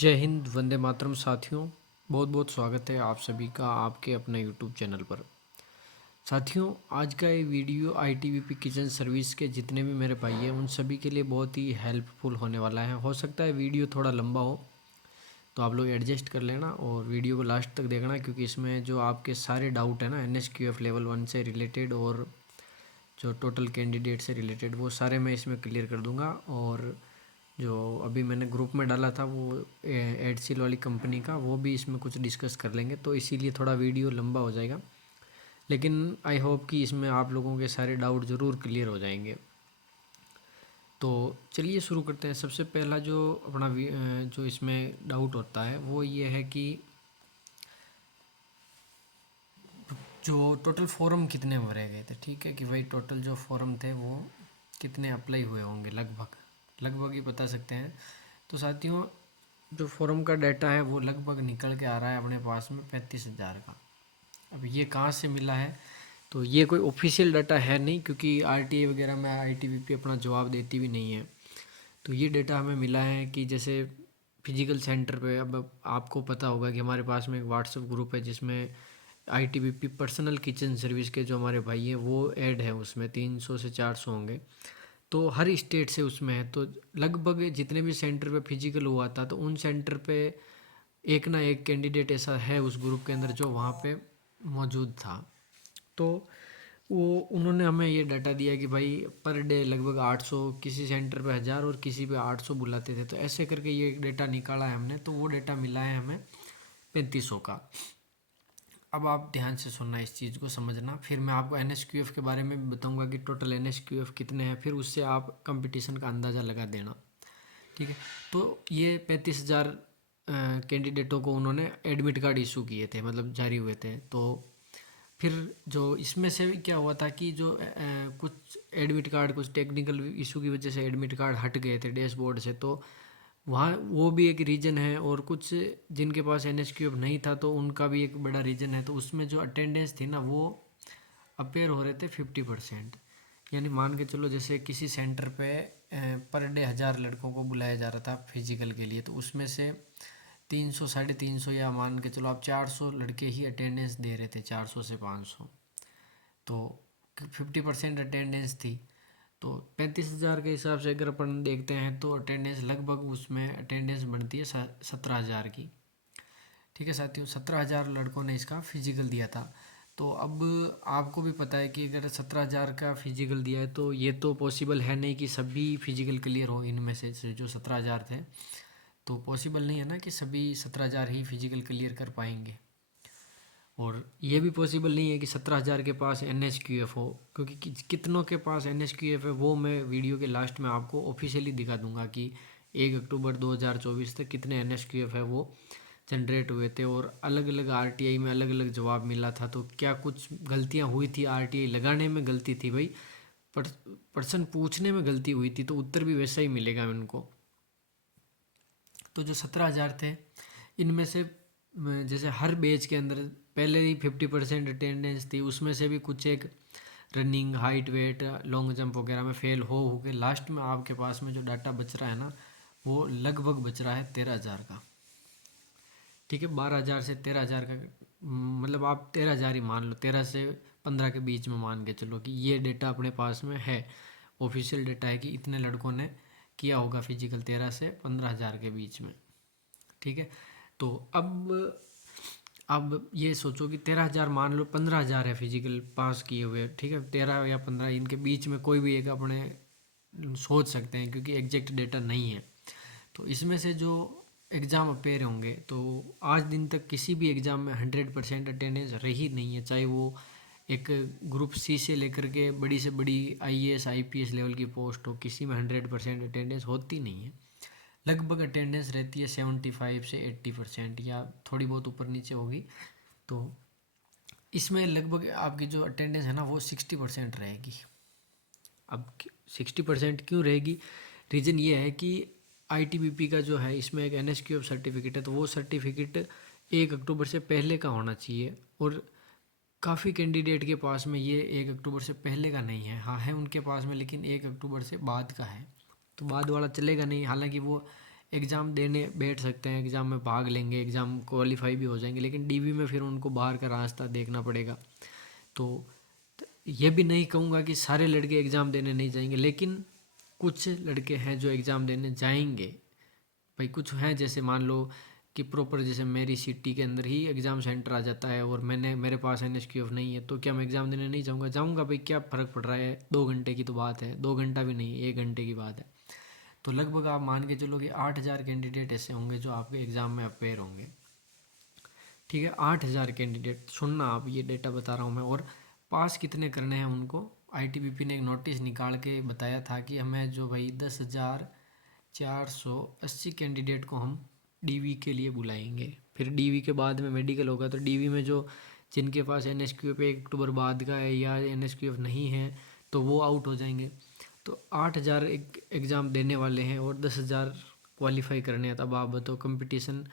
जय हिंद, वंदे मातरम साथियों। बहुत बहुत स्वागत है आप सभी का आपके अपने यूट्यूब चैनल पर। साथियों, आज का ये वीडियो आईटीबीपी किचन सर्विस के जितने भी मेरे भाई हैं उन सभी के लिए बहुत ही हेल्पफुल होने वाला है। हो सकता है वीडियो थोड़ा लंबा हो तो आप लोग एडजस्ट कर लेना और वीडियो को लास्ट तक देखना, क्योंकि इसमें जो आपके सारे डाउट है ना NSQF लेवल 1 से रिलेटेड और जो टोटल कैंडिडेट से रिलेटेड वो सारे मैं इसमें क्लियर कर दूंगा। और जो अभी मैंने ग्रुप में डाला था वो एडसील वाली कंपनी का, वो भी इसमें कुछ डिस्कस कर लेंगे, तो इसीलिए थोड़ा वीडियो लंबा हो जाएगा। लेकिन आई होप कि इसमें आप लोगों के सारे डाउट ज़रूर क्लियर हो जाएंगे। तो चलिए शुरू करते हैं। सबसे पहला जो अपना जो इसमें डाउट होता है वो ये है कि जो टोटल फॉर्म कितने भरे गए थे। ठीक है कि भाई टोटल जो फॉर्म थे वो कितने अप्लाई हुए होंगे, लगभग लगभग ही बता सकते हैं। तो साथियों, जो फॉर्म का डाटा है वो लगभग निकल के आ रहा है अपने पास में 35,000 का। अब ये कहाँ से मिला है, तो ये कोई ऑफिशियल डाटा है नहीं, क्योंकि आरटीआई वगैरह में आईटीबीपी अपना जवाब देती भी नहीं है। तो ये डेटा हमें मिला है कि जैसे फिजिकल सेंटर पे, अब आपको पता होगा कि हमारे पास में एक व्हाट्सएप ग्रुप है जिसमें आईटीबीपी पर्सनल किचन सर्विस के जो हमारे भाई हैं वो ऐड है, उसमें 300 से 400 होंगे। तो हर स्टेट से उसमें है, तो लगभग जितने भी सेंटर पे फिजिकल हुआ था तो उन सेंटर पे एक ना एक कैंडिडेट ऐसा है उस ग्रुप के अंदर जो वहाँ पे मौजूद था। तो वो उन्होंने हमें ये डाटा दिया कि भाई पर डे लगभग 800, किसी सेंटर पे 1000 और किसी पे 800 बुलाते थे। तो ऐसे करके ये डेटा निकाला है हमने, तो वो डेटा मिला है हमें 3500 का। अब आप ध्यान से सुनना, इस चीज़ को समझना, फिर मैं आपको NSQF के बारे में भी बताऊंगा कि टोटल NSQF कितने हैं, फिर उससे आप कंपटीशन का अंदाज़ा लगा देना। ठीक है। तो ये 35,000 कैंडिडेटों को उन्होंने एडमिट कार्ड इशू किए थे, मतलब जारी हुए थे। तो फिर जो इसमें से भी क्या हुआ था कि जो कुछ एडमिट कार्ड कुछ टेक्निकल इशू की वजह से एडमिट कार्ड हट गए थे डैशबोर्ड से, तो वहाँ वो भी एक रीज़न है। और कुछ जिनके पास NSQF नहीं था तो उनका भी एक बड़ा रीज़न है। तो उसमें जो अटेंडेंस थी ना वो अपेयर हो रहे थे 50%। यानी मान के चलो जैसे किसी सेंटर पे पर डे 1000 लड़कों को बुलाया जा रहा था फिजिकल के लिए, तो उसमें से 300 350 या मान के चलो आप 400 लड़के ही अटेंडेंस दे रहे थे, 400 से 500। तो 50% अटेंडेंस थी। तो 35,000 के हिसाब से अगर अपन देखते हैं तो अटेंडेंस लगभग उसमें अटेंडेंस बनती है 17,000 की। ठीक है साथियों, 17,000 लड़कों ने इसका फिजिकल दिया था। तो अब आपको भी पता है कि अगर 17,000 का फिजिकल दिया है तो ये तो पॉसिबल है नहीं कि सभी फिजिकल क्लियर हो इनमें से जो 17,000 थे। तो पॉसिबल नहीं है ना कि सभी 17,000 ही फिजिकल क्लियर कर पाएंगे। और ये भी पॉसिबल नहीं है कि 17,000 के पास NSQF हो, क्योंकि कितनों के पास NSQF है वो मैं वीडियो के लास्ट में आपको ऑफिशियली दिखा दूंगा कि 1 अक्टूबर 2024 तक कितने NSQF है वो जनरेट हुए थे। और अलग अलग RTI में अलग अलग जवाब मिला था। तो क्या कुछ गलतियाँ हुई थी, RTI लगाने में गलती थी भाई, पर पर्सन पूछने में गलती हुई थी, तो उत्तर भी वैसा ही मिलेगा उनको। तो जो 17,000 थे इनमें से जैसे हर बैच के अंदर पहले ही 50% अटेंडेंस थी, उसमें से भी कुछ एक running, height, weight, long jump वगैरह में फेल हो के लास्ट में आपके पास में जो डाटा बच रहा है ना वो लगभग बच रहा है 13,000 का। ठीक है, 12,000 से 13,000 का, मतलब आप 13,000 ही मान लो, 13 से 15 के बीच में मान के चलो कि ये डेटा अपने पास में है। ऑफिशियल डेटा है कि इतने लड़कों ने किया होगा फिजिकल 13 से 15,000 के बीच में। ठीक है। तो अब ये सोचो कि 13,000 मान लो, 15,000 है फिजिकल पास किए हुए। ठीक है, 13 या 15 इनके बीच में कोई भी एक अपने सोच सकते हैं, क्योंकि एग्जैक्ट डेटा नहीं है। तो इसमें से जो एग्ज़ाम अपेयर होंगे तो आज दिन तक किसी भी एग्ज़ाम में 100% अटेंडेंस रही नहीं है, चाहे वो एक ग्रुप C से लेकर के बड़ी से बड़ी IAS IPS लेवल की पोस्ट हो, किसी में 100% अटेंडेंस होती नहीं है। लगभग अटेंडेंस रहती है 75 से 80% या थोड़ी बहुत ऊपर नीचे होगी। तो इसमें लगभग आपकी जो अटेंडेंस है ना वो 60% रहेगी। अब 60% क्यों रहेगी, रीज़न ये है कि ITBP का जो है इसमें एक NSQF सर्टिफिकेट है, तो वो सर्टिफिकेट 1 अक्टूबर से पहले का होना चाहिए। और काफ़ी कैंडिडेट के पास में ये 1 अक्टूबर से पहले का नहीं है। हाँ है उनके पास में, लेकिन 1 अक्टूबर से बाद का है, तो बाद वाला चलेगा नहीं। हालांकि वो एग्ज़ाम देने बैठ सकते हैं, एग्ज़ाम में भाग लेंगे, एग्ज़ाम क्वालिफाई भी हो जाएंगे, लेकिन डीवी में फिर उनको बाहर का रास्ता देखना पड़ेगा। तो ये भी नहीं कहूँगा कि सारे लड़के एग्ज़ाम देने नहीं जाएंगे, लेकिन कुछ लड़के हैं जो एग्ज़ाम देने जाएंगे भाई। कुछ हैं जैसे मान लो कि प्रॉपर जैसे मेरी सिटी के अंदर ही एग्ज़ाम सेंटर आ जाता है और मेरे पास NSQF नहीं है, तो क्या मैं एग्ज़ाम देने नहीं जाऊँगा? जाऊँगा भाई, क्या फ़र्क पड़ रहा है? 2 घंटे की तो बात है, 2 घंटा भी नहीं, 1 घंटे की बात है। तो लगभग आप मान के चलो कि 8,000 कैंडिडेट ऐसे होंगे जो आपके एग्ज़ाम में अपेयर होंगे। ठीक है, 8,000 कैंडिडेट, सुनना आप, ये डेटा बता रहा हूँ मैं। और पास कितने करने हैं उनको, ITBP ने एक नोटिस निकाल के बताया था कि हमें जो भाई 10,480 कैंडिडेट को हम DV के लिए बुलाएंगे। फिर DV के बाद में मेडिकल होगा, तो DV में जो जिनके पास NSQF 1 अक्टूबर बाद का है या NSQF नहीं है तो वो आउट हो जाएंगे। तो 8,000 एग्ज़ाम देने वाले हैं और 10,000 क्वालिफाई करने हैं। तब आप बताओ कंपटीशन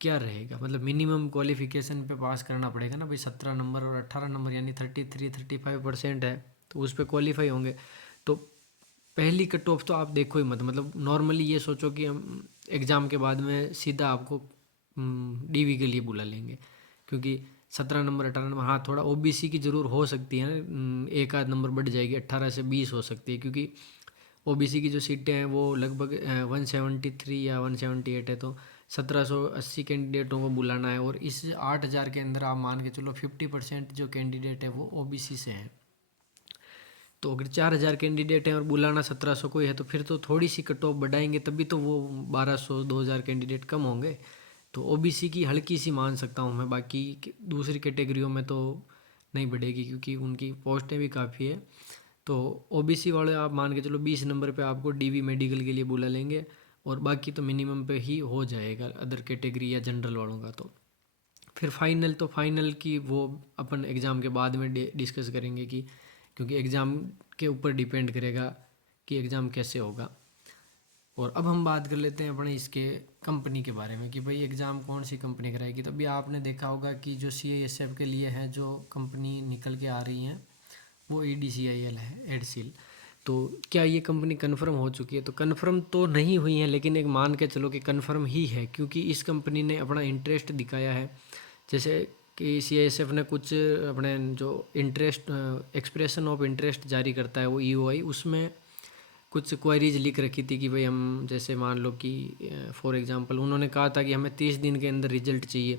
क्या रहेगा? मतलब मिनिमम क्वालिफिकेशन पे पास करना पड़ेगा ना भाई, 17 नंबर और 18 नंबर यानी 33-35% है, तो उस पर क्वालिफाई होंगे। तो पहली कट ऑफ तो आप देखो ही मत, मतलब नॉर्मली ये सोचो कि हम एग्ज़ाम के बाद में सीधा आपको DV के लिए बुला लेंगे, क्योंकि 17 नंबर 18 नंबर, हाँ थोड़ा OBC की ज़रूर हो सकती है ना, एक आध नंबर बढ़ जाएगी, 18 से 20 हो सकती है, क्योंकि OBC की जो सीटें हैं वो लगभग 173 या 178 है। तो 1780 कैंडिडेटों को बुलाना है, और इस 8,000 के अंदर आप मान के चलो 50% जो कैंडिडेट है वो OBC से हैं। तो अगर 4,000 कैंडिडेट हैं और बुलाना 1,700 को ही है, तो फिर तो थोड़ी सी कट ऑफ बढ़ाएंगे, तभी तो वो 1,200-2,000 कैंडिडेट कम होंगे। तो OBC की हल्की सी मान सकता हूँ मैं, बाकी दूसरी कैटेगरियों में तो नहीं बढ़ेगी क्योंकि उनकी पोस्टें भी काफ़ी है। तो OBC वाले आप मान के चलो 20 नंबर पे आपको DV मेडिकल के लिए बुला लेंगे, और बाकी तो मिनिमम पे ही हो जाएगा अदर कैटेगरी या जनरल वालों का। तो फिर फाइनल, तो फाइनल की वो अपन एग्ज़ाम के बाद में डिस्कस करेंगे, कि क्योंकि एग्ज़ाम के ऊपर डिपेंड करेगा कि एग्ज़ाम कैसे होगा। और अब हम बात कर लेते हैं अपने इसके कंपनी के बारे में, कि भाई एग्ज़ाम कौन सी कंपनी कराएगी। तो अभी आपने देखा होगा कि जो CISF के लिए है जो कंपनी निकल के आ रही हैं वो ADCIL है, एडसील। तो क्या ये कंपनी कन्फर्म हो चुकी है? तो कन्फर्म तो नहीं हुई है, लेकिन एक मान के चलो कि कन्फर्म ही है, क्योंकि इस कंपनी ने अपना इंटरेस्ट दिखाया है। जैसे कि CISF ने कुछ अपने जो इंटरेस्ट एक्सप्रेशन ऑफ इंटरेस्ट जारी करता है वो EOI, उसमें कुछ क्वेरीज लिख रखी थी कि भाई हम, जैसे मान लो कि फॉर एग्जांपल उन्होंने कहा था कि हमें 30 दिन के अंदर रिजल्ट चाहिए।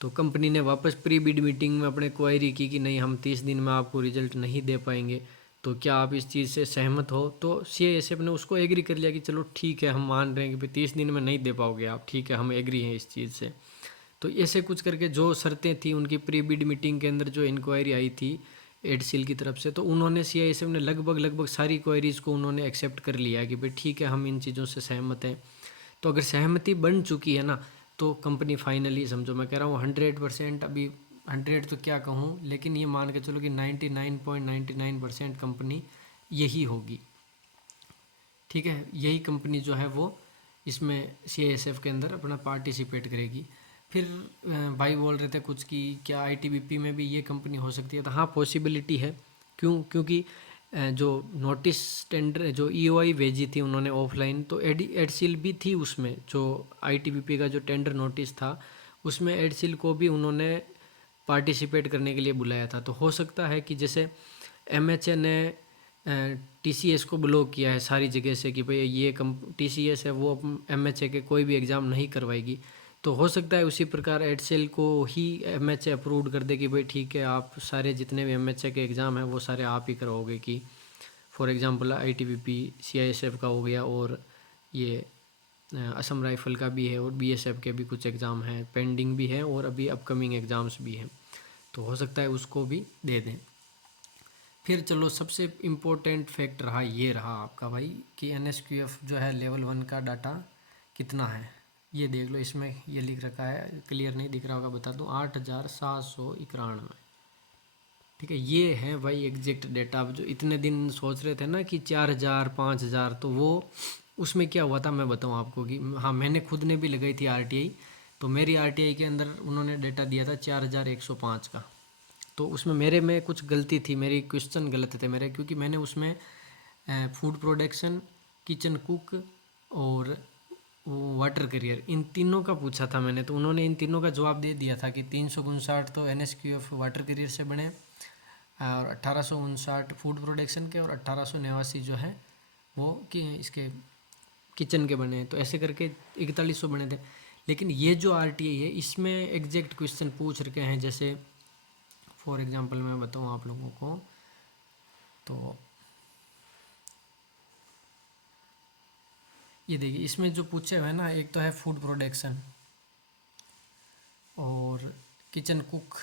तो कंपनी ने वापस प्री बिड मीटिंग में अपने क्वेरी की कि नहीं, हम 30 दिन में आपको रिजल्ट नहीं दे पाएंगे, तो क्या आप इस चीज़ से सहमत हो? तो CISF ने उसको एग्री कर लिया कि चलो ठीक है, हम मान रहे हैं कि भाई 30 दिन में नहीं दे पाओगे आप, ठीक है, हम एग्री हैं इस चीज़ से। तो ऐसे कुछ करके जो शर्तें थी उनकी प्री बिड मीटिंग के अंदर जो इंक्वायरी आई थी एडसील की तरफ से, तो उन्होंने CISF ने लगभग लगभग सारी क्वेरीज़ को उन्होंने एक्सेप्ट कर लिया कि भाई ठीक है, हम इन चीज़ों से सहमत हैं। तो अगर सहमति बन चुकी है ना, तो कंपनी फाइनली, समझो मैं कह रहा हूँ 100%, अभी 100 तो क्या कहूँ, लेकिन ये मान के चलो कि 99.99% कंपनी यही होगी। ठीक है, यही कंपनी जो है वो इसमें CISF के अंदर अपना पार्टिसिपेट करेगी। फिर भाई बोल रहे थे कुछ कि क्या ITBP में भी ये कंपनी हो सकती है? तो हाँ, पॉसिबिलिटी है। क्यों? क्योंकि जो नोटिस टेंडर जो EOI भेजी थी उन्होंने ऑफलाइन, तो एडसील भी थी उसमें। जो ITBP का जो टेंडर नोटिस था उसमें एडसील को भी उन्होंने पार्टिसिपेट करने के लिए बुलाया था। तो हो सकता है कि जैसे MHA ने TCS को ब्लॉक किया है सारी जगह से कि भाई ये TCS है वो MHA के कोई भी एग्ज़ाम नहीं करवाएगी, तो हो सकता है उसी प्रकार एडसेल को ही MHA अप्रूव कर दे कि भाई ठीक है, आप सारे जितने भी MHA के एग्ज़ाम हैं वो सारे आप ही करवाओगे। कि फॉर एग्ज़ाम्पल ITBP CISF का हो गया, और ये असम राइफ़ल का भी है, और BSF के भी कुछ एग्ज़ाम हैं, पेंडिंग भी है और अभी अपकमिंग एग्ज़ाम्स भी हैं, तो हो सकता है उसको भी दे दें। फिर चलो, सबसे इम्पोर्टेंट फैक्ट रहा, ये रहा आपका भाई कि NSQF जो है लेवल 1 का डाटा कितना है, ये देख लो। इसमें ये लिख रखा है, क्लियर नहीं दिख रहा होगा, बता दूँ, 8,791। ठीक है, ये है भाई एग्जैक्ट डेटा। अब जो इतने दिन सोच रहे थे ना कि 4,000 5,000, तो वो उसमें क्या हुआ था मैं बताऊँ आपको कि हाँ, मैंने खुद ने भी लगाई थी RTI। तो मेरी RTI के अंदर उन्होंने डेटा दिया था 4,105 का। तो उसमें मेरे में कुछ गलती थी, मेरी क्वेश्चन गलत थे मेरे, क्योंकि मैंने उसमें फूड प्रोडक्शन, किचन कुक और वो वाटर करियर, इन तीनों का पूछा था मैंने, तो उन्होंने इन तीनों का जवाब दे दिया था कि 359 तो NSQF वाटर करियर से बने, और 1859 फूड प्रोडक्शन के, और 1889 जो है वो कि इसके किचन के बने हैं। तो ऐसे करके 4100 बने थे। लेकिन ये जो RTI है इसमें एग्जैक्ट क्वेश्चन पूछ रखे हैं, जैसे फॉर एग्जांपल मैं बताऊँ आप लोगों को, तो ये देखिए इसमें जो पूछे हुए हैं ना, एक तो है फूड प्रोडक्शन और किचन कुक,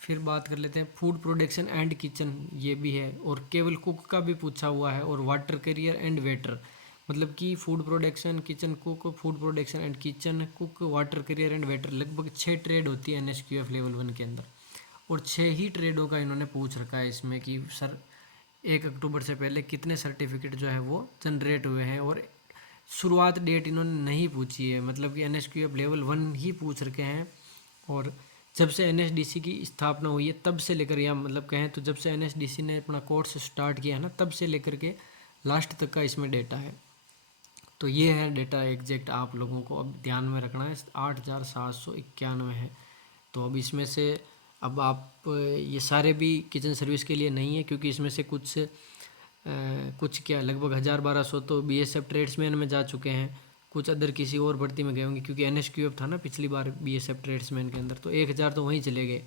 फिर बात कर लेते हैं फूड प्रोडक्शन एंड किचन, ये भी है, और केवल कुक का भी पूछा हुआ है, और वाटर करियर एंड वेटर, मतलब कि food production, kitchen cook, food production and kitchen cook, water career and waiter, लगभग 6 ट्रेड होती है NSQF लेवल 1 के अंदर, और 6 ही ट्रेडों का इन्होंने पूछ रखा है इसमें कि सर 1 अक्टूबर से पहले कितने सर्टिफिकेट जो है वो जनरेट हुए हैं, और शुरुआत डेट इन्होंने नहीं पूछी है, मतलब कि NSQF लेवल 1 ही पूछ रखे हैं। और जब से NSDC की स्थापना हुई है तब से लेकर, या मतलब कहें तो जब से NSDC ने अपना कोर्स स्टार्ट किया है ना, तब से लेकर के लास्ट तक का इसमें डेटा है। तो ये है डेटा एग्जैक्ट, आप लोगों को अब ध्यान में रखना है, 8791 है। तो अब इसमें से अब आप ये सारे भी किचन सर्विस के लिए नहीं है, क्योंकि इसमें से कुछ क्या लगभग 1000-1200 तो BSF ट्रेड्समैन में जा चुके हैं, कुछ अदर किसी और भर्ती में गए होंगे, क्योंकि NSQF था ना पिछली बार BSF ट्रेड्समैन के अंदर, तो 1000 तो वहीं चले गए,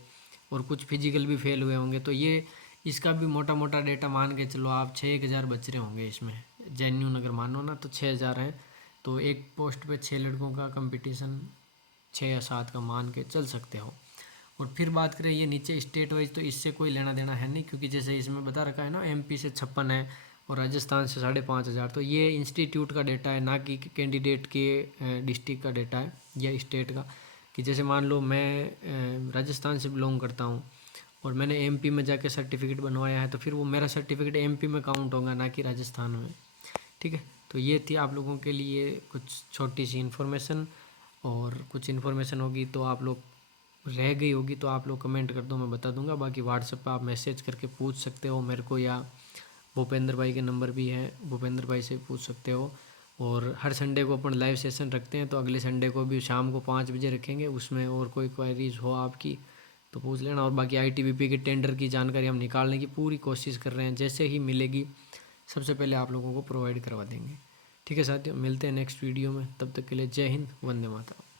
और कुछ फिजिकल भी फेल हुए होंगे। तो ये इसका भी मोटा मोटा डेटा मान के चलो आप, 6000 बच रहे होंगे इसमें, जेन्यून अगर मानो ना तो 6000 हैं। तो एक पोस्ट पे 6 लड़कों का कंपटीशन 6 या 7 का मान के चल सकते हो। और फिर बात करें ये नीचे स्टेट वाइज, तो इससे कोई लेना देना है नहीं, क्योंकि जैसे इसमें बता रखा है ना MP से 56 है और राजस्थान से 5500, तो ये इंस्टीट्यूट का डेटा है, ना कि कैंडिडेट के डिस्ट्रिक्ट का डेटा है या स्टेट का। कि जैसे मान लो मैं राजस्थान से बिलोंग करता हूँ और मैंने MP में जाके सर्टिफिकेट बनवाया है, तो फिर वो मेरा सर्टिफिकेट MP में काउंट होगा, ना कि राजस्थान में। ठीक है, तो ये थी आप लोगों के लिए कुछ छोटी सी इन्फॉर्मेशन, और कुछ इन्फॉर्मेशन होगी तो आप लोग रह गई होगी तो आप लोग कमेंट कर दो, मैं बता दूंगा। बाकी व्हाट्सएप पे आप मैसेज करके पूछ सकते हो मेरे को, या भूपेंद्र भाई के नंबर भी है, भूपेंद्र भाई से पूछ सकते हो। और हर संडे को अपन लाइव सेशन रखते हैं, तो अगले संडे को भी शाम को 5 बजे रखेंगे, उसमें और कोई क्वेरीज हो आपकी तो पूछ लेना। और बाकी ITBP के टेंडर की जानकारी हम निकालने की पूरी कोशिश कर रहे हैं, जैसे ही मिलेगी सबसे पहले आप लोगों को प्रोवाइड करवा देंगे। ठीक है साथियों, मिलते हैं नेक्स्ट वीडियो में, तब तक के लिए जय हिंद, वंदे मातरम।